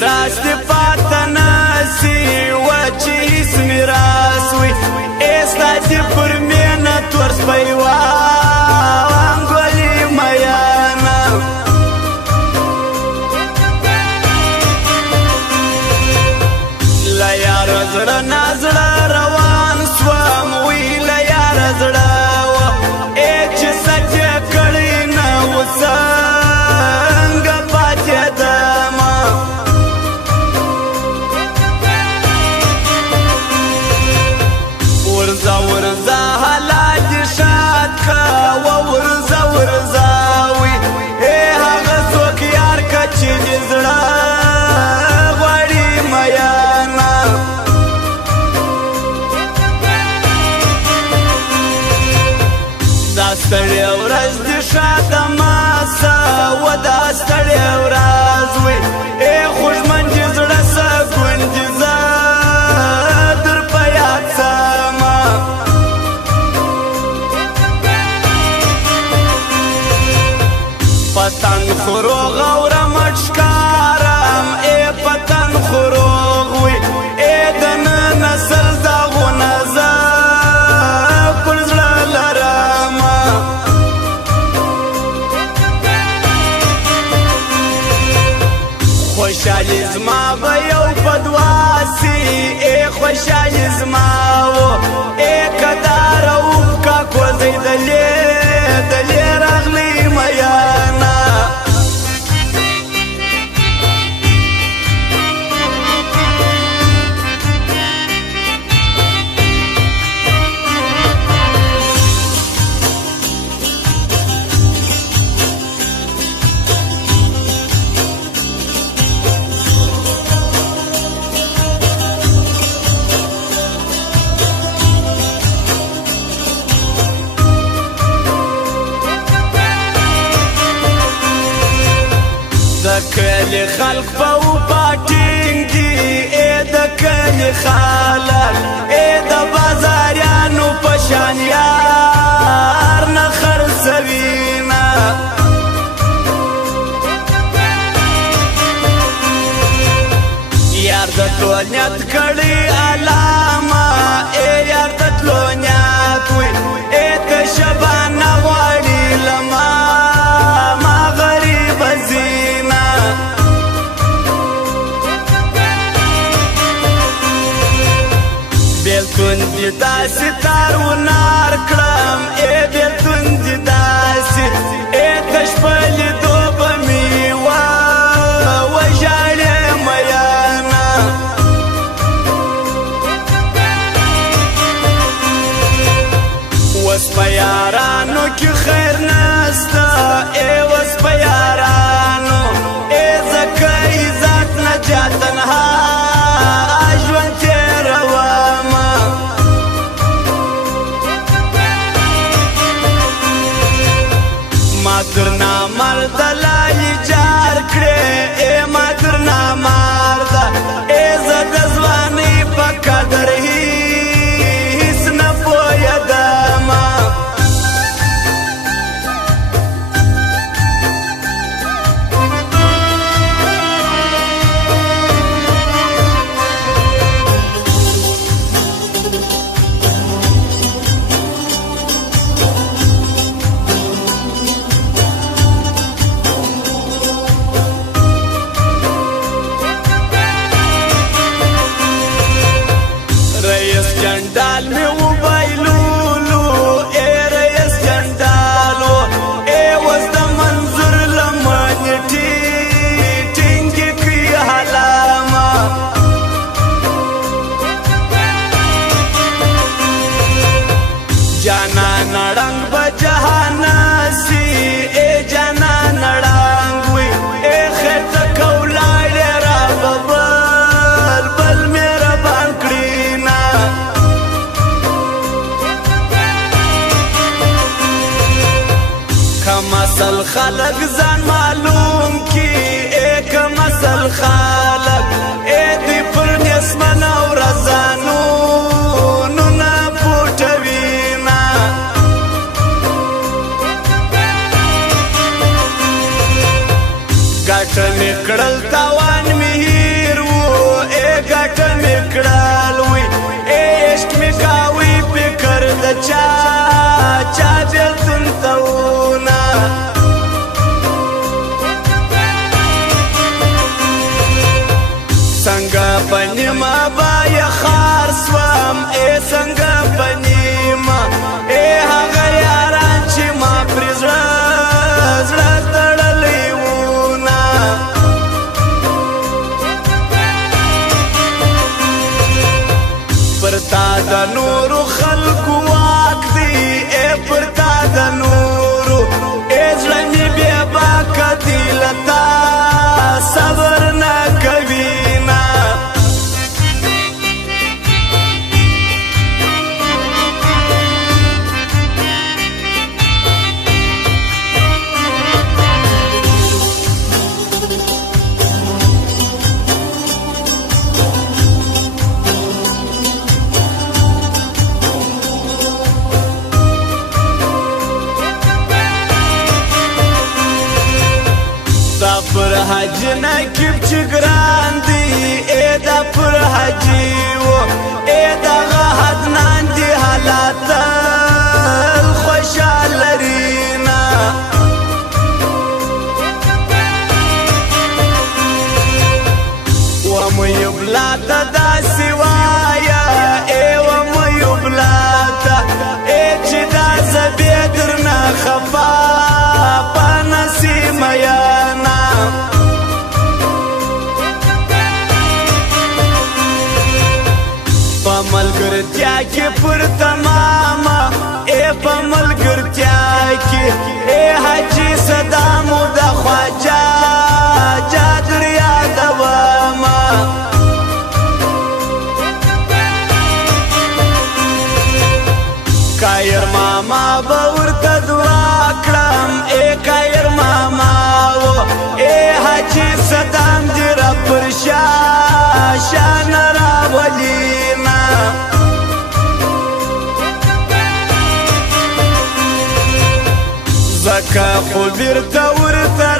میراث دې پاته نسي و چې هیڅ میراث وي ستا دې پر مینه تور سپی وانګولې میانه له یاره زړه نا زړه روان سوم وی له یاره زړه چې سچ یې کړی نه و څنګه پاتېدمه ورځه ورځه حالا دې شاد کوه ورځه ورځه وي هغه څوک یار که چې دې زړه غواړي میانه دا ستړې ورځ دې شاده ماسه و دا ستړې ورځ وي خوږمن دې زړه سه ګوندې زه در په یاد سمه پتن خروغ اوره مټ ښکارم پتن خروغ وي د نن نسل داغونه زه پر زړه لرمه خوشحالي زما به یو په دعا سي خوشحالي زما و کدار اوښکه کوزی دلې راغلی میانه د کلي خلق په وپاټینګ دي د کلي خلق د بازاریانو په شان یار نه خرڅوینه یار د تلو نیت کړي علامه یار د تلو نیت وي د شبانه غواړي لما ما غریب زینه بیلتون دې داسې تار ونار کړم بیلتون دې داسې د شپه لیدو به مې وژاړې میانه اوس په یارانو کې خیر نسته اوس په یارانو ځکه عزت نجا تنها ژوند تېرومه ما درنه مرده لالي جار کړې ما درنه مرده زه د ځوانۍ په قدر هیڅ نه پوهېدمه رئیس جنډال مې وبایلولو رئیس جنډالو اوس د منظور لمنې ټینګې کړي حلامه جانان ړنګ به جهان سي جانان ړنګ وي خیر ته که ولاړې را به بل مهربان کړي نه که مسل خلق ځان معلوم کی که مسل خلق دی پر نسمن او رضانو نونه پوټوینا ګټ مې کړل تاوان مې ډکه مې کړل وي عشق مې کاوي فکر د چا چا بېلتون ته ونه څنګه په نیمه بیه خار سوم څنګه په نیمه هغه یاران چې ما پرې زړه تړلی وونه پر تا د نورو خلکو واک دی پر تا د نورو زړه مې بې باکه دی له تا صبر نه کوي پر حج نکیب چې ګران دی دا پر حجي و دغه حدنان دی حالات خوشحال لرينا ومې بلاته داسې وایه ومې بلاته چې دا زبې درنه خفا په نسیمه یانا په ملګرتیا کې پر تمامه په ملګرتیا کې حاجي صدامو د خواجه جادر یادومه کایر ماما به ورته دعا کړم کایر ماما و حاجي صدام دې را پر شان راولینا زکه خو بیرته ورته